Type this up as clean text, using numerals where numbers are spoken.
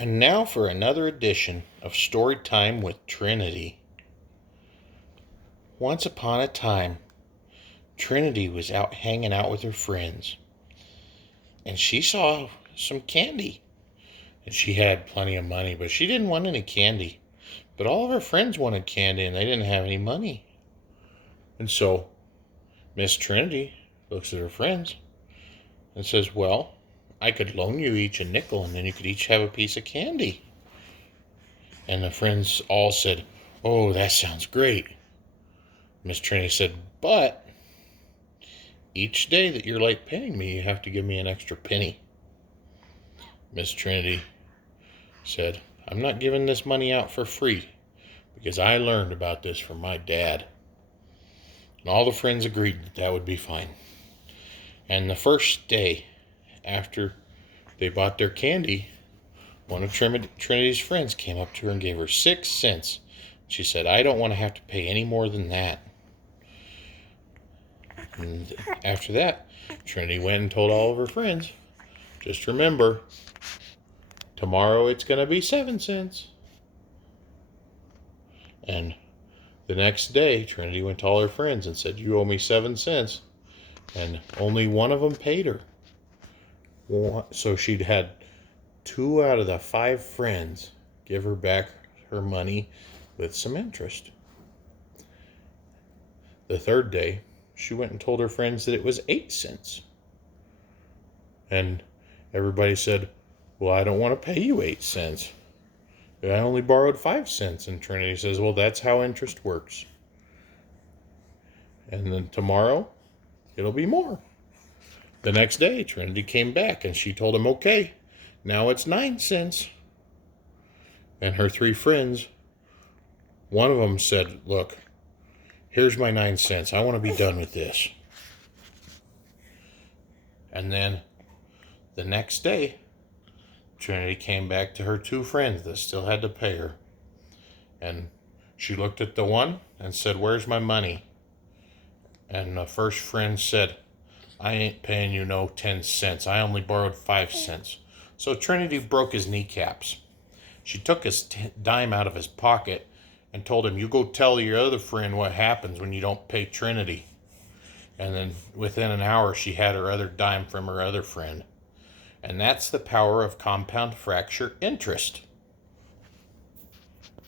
And now for another edition of Storytime with Trinity. Once upon a time, Trinity was out hanging out with her friends, and she saw some candy. And she had plenty of money, but she didn't want any candy. But all of her friends wanted candy, and they didn't have any money. And so Miss Trinity looks at her friends and says, "Well, I could loan you each a nickel, and then you could each have a piece of candy." And the friends all said, "Oh, that sounds great." Miss Trinity said, "But each day that you're late paying me, you have to give me an extra penny." Miss Trinity said, "I'm not giving this money out for free because I learned about this from my dad." And all the friends agreed that that would be fine. And the first day after they bought their candy, one of Trinity's friends came up to her and gave her 6 cents. She said, "I don't want to have to pay any more than that." And after that, Trinity went and told all of her friends, "Just remember, tomorrow it's going to be 7 cents." And the next day, Trinity went to all her friends and said, "You owe me 7 cents." And only one of them paid her. So she'd had 2 out of the 5 friends give her back her money with some interest. The third day, she went and told her friends that it was 8 cents. And everybody said, "Well, I don't want to pay you 8 cents. I only borrowed 5 cents." And Trinity says, "Well, that's how interest works. And then tomorrow, it'll be more." The next day, Trinity came back and she told him, "Okay, now it's 9 cents." And her 3 friends, one of them said, "Look, here's my 9 cents. I want to be done with this." And then the next day, Trinity came back to her 2 friends that still had to pay her. And she looked at the one and said, "Where's my money?" And the first friend said, "I ain't paying you no 10 cents. I only borrowed 5 cents." So Trinity broke his kneecaps. She took his dime out of his pocket and told him, "You go tell your other friend what happens when you don't pay Trinity." And then within an hour, she had her other dime from her other friend. And that's the power of compound fracture interest.